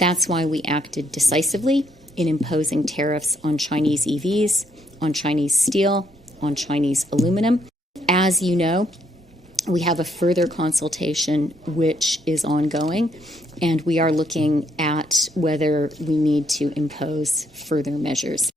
That's why we acted decisively in imposing tariffs on Chinese EVs, on Chinese steel, on Chinese aluminum. As you know, we have a further consultation which is ongoing, and we are looking at whether we need to impose further measures.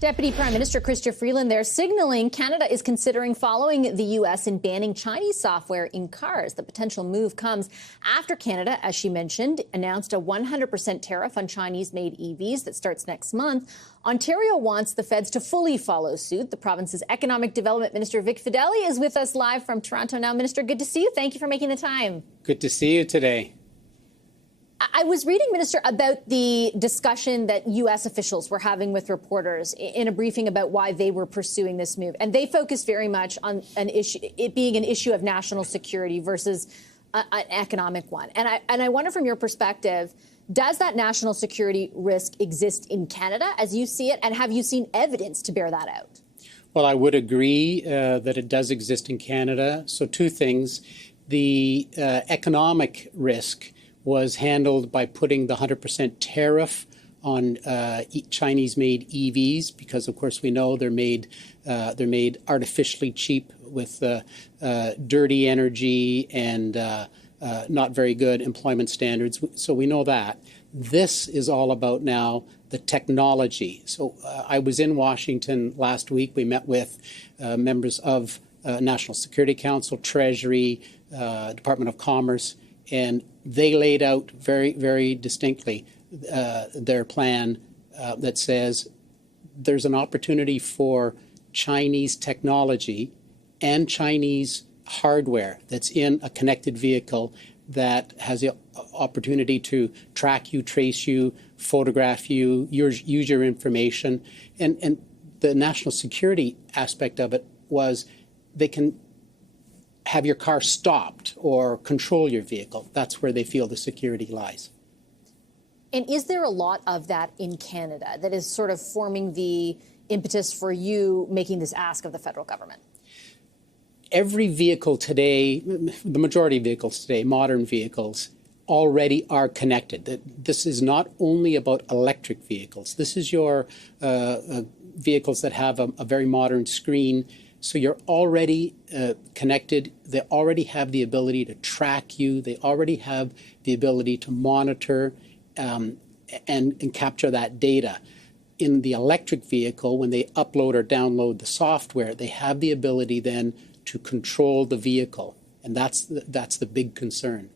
Deputy Prime Minister Chrystia Freeland there signaling Canada is considering following the U.S. in banning Chinese software in cars. The potential move comes after Canada, as she mentioned, announced a 100% tariff on Chinese-made EVs that starts next month. Ontario wants the feds to fully follow suit. The province's Economic Development Minister Vic Fideli is with us live from Toronto now. Minister, good to see you. Thank you for making the time. Good to see you today. I was reading, Minister, about the discussion that U.S. officials were having with reporters in a briefing about why they were pursuing this move. And they focused very much on an issue, it being an issue of national security versus an economic one. And I wonder, from your perspective, does that national security risk exist in Canada as you see it? And have you seen evidence to bear that out? Well, I would agree that it does exist in Canada. So two things. The economic risk was handled by putting the 100% tariff on Chinese-made EVs, because of course we know they're made artificially cheap with dirty energy and not very good employment standards. So we know that. This is all about now the technology. So I was in Washington last week. We met with members of National Security Council, Treasury, Department of Commerce, and they laid out very, very distinctly their plan that says there's an opportunity for Chinese technology and Chinese hardware that's in a connected vehicle that has the opportunity to track you, trace you, photograph you, use your information. And the national security aspect of it was they can have your car stopped or control your vehicle. That's where they feel the security lies. And is there a lot of that in Canada that is sort of forming the impetus for you making this ask of the federal government? Every vehicle today, the majority of vehicles today, modern vehicles, already are connected. This is not only about electric vehicles. This is your vehicles that have a very modern screen. So you're already connected. They already have the ability to track you. They already have the ability to monitor and capture that data. In the electric vehicle, when they upload or download the software, they have the ability then to control the vehicle. And that's the big concern.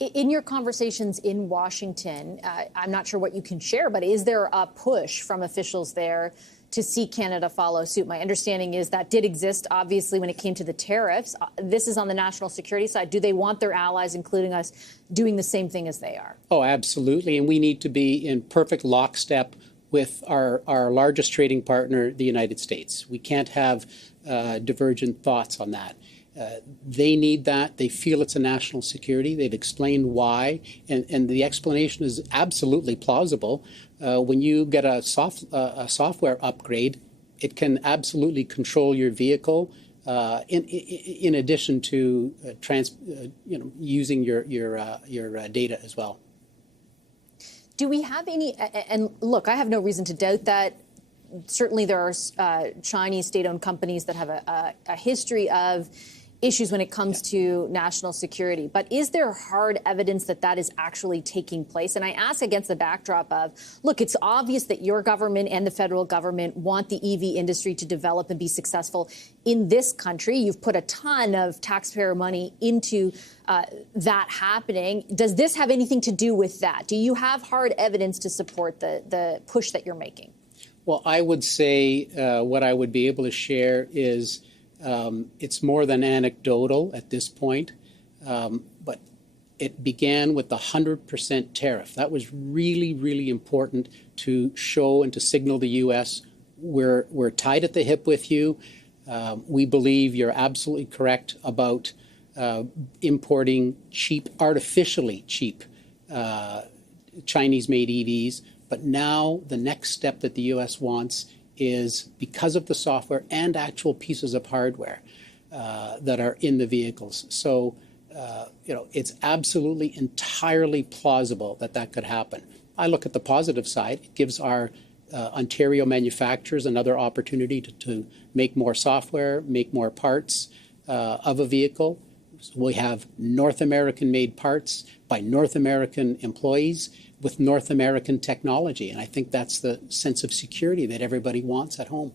In your conversations in Washington, I'm not sure what you can share, but is there a push from officials there to see Canada follow suit? My understanding is that did exist, obviously, when it came to the tariffs. This is on the national security side. Do they want their allies, including us, doing the same thing as they are? Oh, absolutely. And we need to be in perfect lockstep with our largest trading partner, the United States. We can't have divergent thoughts on that. They need that. They feel it's a national security. They've explained why, and the explanation is absolutely plausible. When you get a software upgrade, it can absolutely control your vehicle. In addition to using your data as well. Do we have any? And look, I have no reason to doubt that. Certainly, there are Chinese state-owned companies that have a history of issues when it comes to national security. But is there hard evidence that that is actually taking place? And I ask against the backdrop of, look, it's obvious that your government and the federal government want the EV industry to develop and be successful in this country. You've put a ton of taxpayer money into that happening. Does this have anything to do with that? Do you have hard evidence to support the push that you're making? Well, I would say what I would be able to share is it's more than anecdotal at this point, but it began with the 100% tariff. That was really, really important to show and to signal the U.S. we're tied at the hip with you. We believe you're absolutely correct about importing cheap, artificially cheap Chinese-made EVs. But now the next step that the U.S. wants is, because of the software and actual pieces of hardware that are in the vehicles. So it's absolutely entirely plausible that that could happen. I look at the positive side. It gives our Ontario manufacturers another opportunity to make more software, make more parts of a vehicle. So we have North American-made parts by North American employees with North American technology. And I think that's the sense of security that everybody wants at home.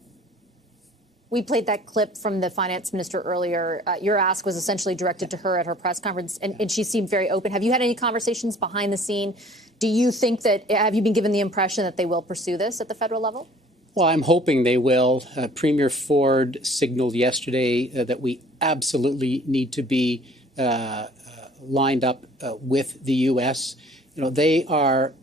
We played that clip from the finance minister earlier. Your ask was essentially directed to her at her press conference, and she seemed very open. Have you had any conversations behind the scene? Do you think have you been given the impression that they will pursue this at the federal level? Well, I'm hoping they will. Premier Ford signaled yesterday that we absolutely need to be lined up with the U.S. They are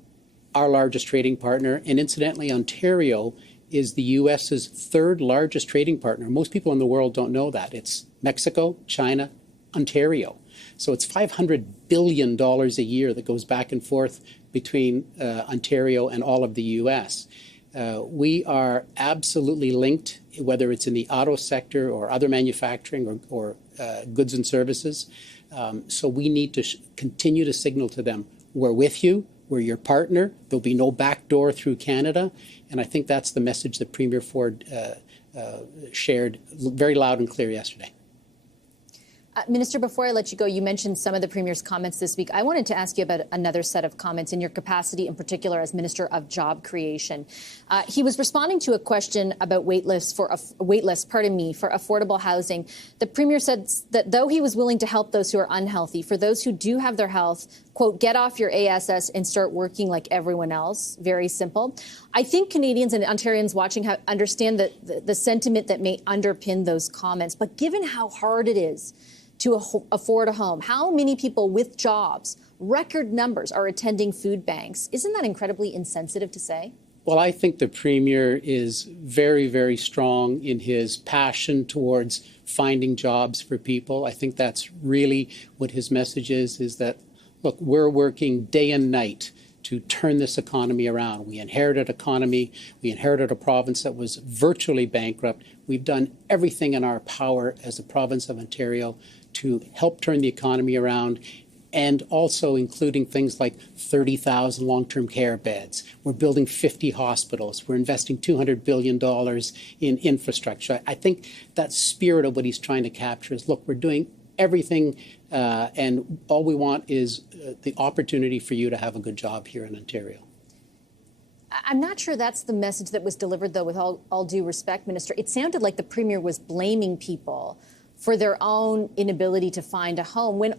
our largest trading partner, and incidentally, Ontario is the U.S.'s third largest trading partner. Most people in the world don't know that. It's Mexico, China, Ontario. So it's $500 billion a year that goes back and forth between Ontario and all of the U.S. We are absolutely linked, whether it's in the auto sector or other manufacturing or goods and services. So we need to continue to signal to them, we're with you, we're your partner, there'll be no backdoor through Canada. And I think that's the message that Premier Ford shared very loud and clear yesterday. Minister, before I let you go, you mentioned some of the Premier's comments this week. I wanted to ask you about another set of comments in your capacity, in particular as Minister of Job Creation. He was responding to a question about wait lists for affordable housing. The Premier said that though he was willing to help those who are unhealthy, for those who do have their health, quote, get off your ASS and start working like everyone else. Very simple. I think Canadians and Ontarians watching understand the sentiment that may underpin those comments. But given how hard it is to afford a home, how many people with jobs, record numbers, are attending food banks, isn't that incredibly insensitive to say? Well, I think the Premier is very, very strong in his passion towards finding jobs for people. I think that's really what his message is that, look, we're working day and night to turn this economy around. We inherited an economy. We inherited a province that was virtually bankrupt. We've done everything in our power as the province of Ontario to help turn the economy around, and also including things like 30,000 long-term care beds. We're building 50 hospitals. We're investing $200 billion in infrastructure. I think that spirit of what he's trying to capture is, look, we're doing everything, and all we want is the opportunity for you to have a good job here in Ontario. I'm not sure that's the message that was delivered, though, with all due respect, Minister. It sounded like the Premier was blaming people for their own inability to find a home,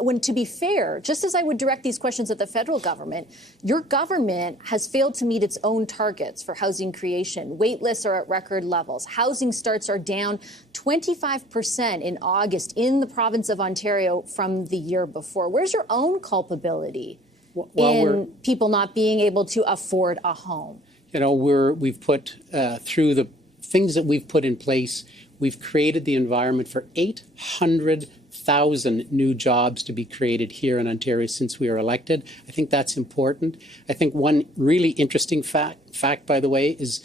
when to be fair, just as I would direct these questions at the federal government, your government has failed to meet its own targets for housing creation. Wait lists are at record levels. Housing starts are down 25% in August in the province of Ontario from the year before. Where's your own culpability in people not being able to afford a home? We've put through the things that we've put in place, we've created the environment for 800,000 new jobs to be created here in Ontario since we were elected. I think that's important. I think one really interesting fact, by the way, is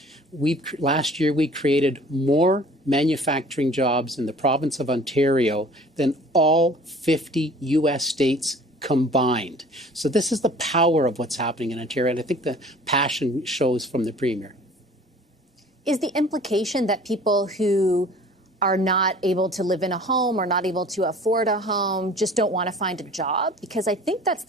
last year we created more manufacturing jobs in the province of Ontario than all 50 U.S. states combined. So this is the power of what's happening in Ontario, and I think the passion shows from the Premier. Is the implication that people who are not able to live in a home or not able to afford a home just don't want to find a job? Because I think that's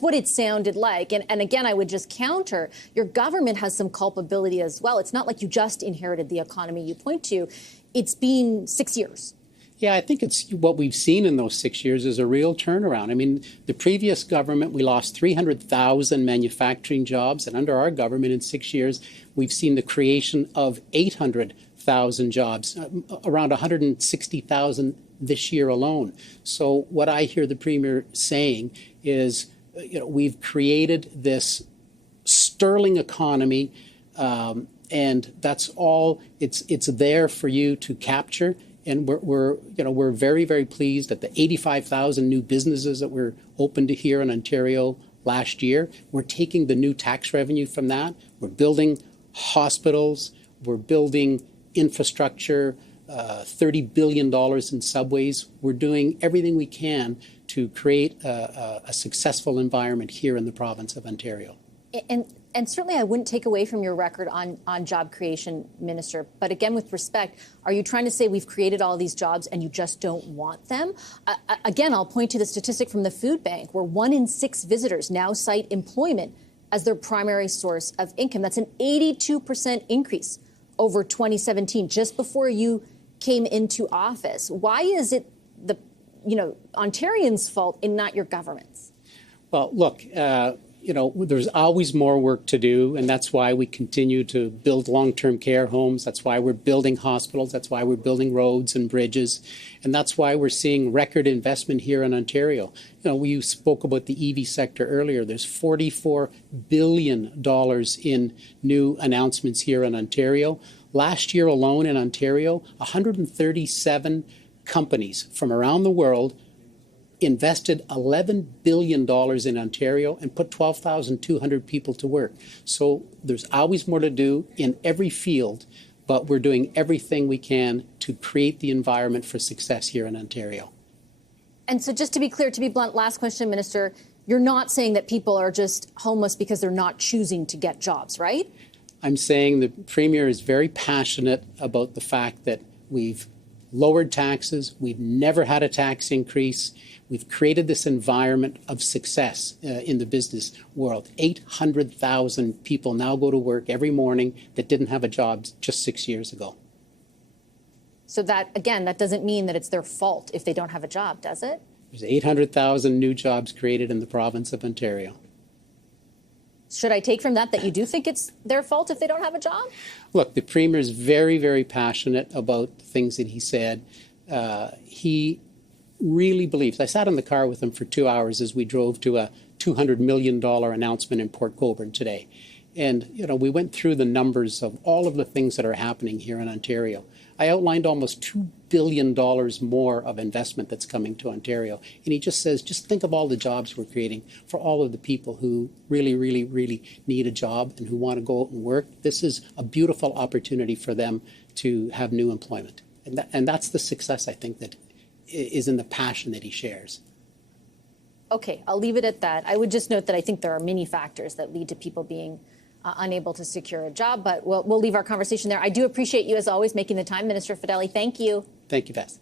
what it sounded like. And again, I would just counter, your government has some culpability as well. It's not like you just inherited the economy you point to. It's been 6 years. Yeah, I think it's what we've seen in those 6 years is a real turnaround. I mean, the previous government, we lost 300,000 manufacturing jobs. And under our government in 6 years, we've seen the creation of 800,000 jobs, around 160,000 this year alone. So what I hear the Premier saying is, we've created this sterling economy, and that's all. It's there for you to capture. And we're very, very pleased at the 85,000 new businesses that were opened here in Ontario last year. We're taking the new tax revenue from that. We're building hospitals. We're building infrastructure. $30 billion in subways. We're doing everything we can to create a successful environment here in the province of Ontario. And certainly I wouldn't take away from your record on job creation, Minister. But again, with respect, are you trying to say we've created all these jobs and you just don't want them? Again, I'll point to the statistic from the Food Bank, where 1 in 6 visitors now cite employment as their primary source of income. That's an 82% increase over 2017, just before you came into office. Why is it the Ontarians' fault and not your government's? Well, look, there's always more work to do, and that's why we continue to build long-term care homes. That's why we're building hospitals. That's why we're building roads and bridges. And that's why we're seeing record investment here in Ontario. You spoke about the EV sector earlier. There's $44 billion in new announcements here in Ontario. Last year alone in Ontario, 137 companies from around the world invested $11 billion in Ontario and put 12,200 people to work. So there's always more to do in every field, but we're doing everything we can to create the environment for success here in Ontario. And so just to be clear, to be blunt, last question, Minister, you're not saying that people are just homeless because they're not choosing to get jobs, right? I'm saying the Premier is very passionate about the fact that we've lowered taxes. We've never had a tax increase. We've created this environment of success in the business world. 800,000 people now go to work every morning that didn't have a job just 6 years ago. So that, again, that doesn't mean that it's their fault if they don't have a job, does it? There's 800,000 new jobs created in the province of Ontario. Should I take from that you do think it's their fault if they don't have a job? Look, the Premier is very, very passionate about the things that he said. He really believes. I sat in the car with him for 2 hours as we drove to a $200 million announcement in Port Colborne today. And, we went through the numbers of all of the things that are happening here in Ontario. I outlined almost $2 billion more of investment that's coming to Ontario. And he just says, just think of all the jobs we're creating for all of the people who really, really, really need a job and who want to go out and work. This is a beautiful opportunity for them to have new employment. And that's the success, I think, that is in the passion that he shares. Okay, I'll leave it at that. I would just note that I think there are many factors that lead to people being unable to secure a job, but we'll leave our conversation there. I do appreciate you, as always, making the time. Minister Fideli, thank you. Thank you, Vassy.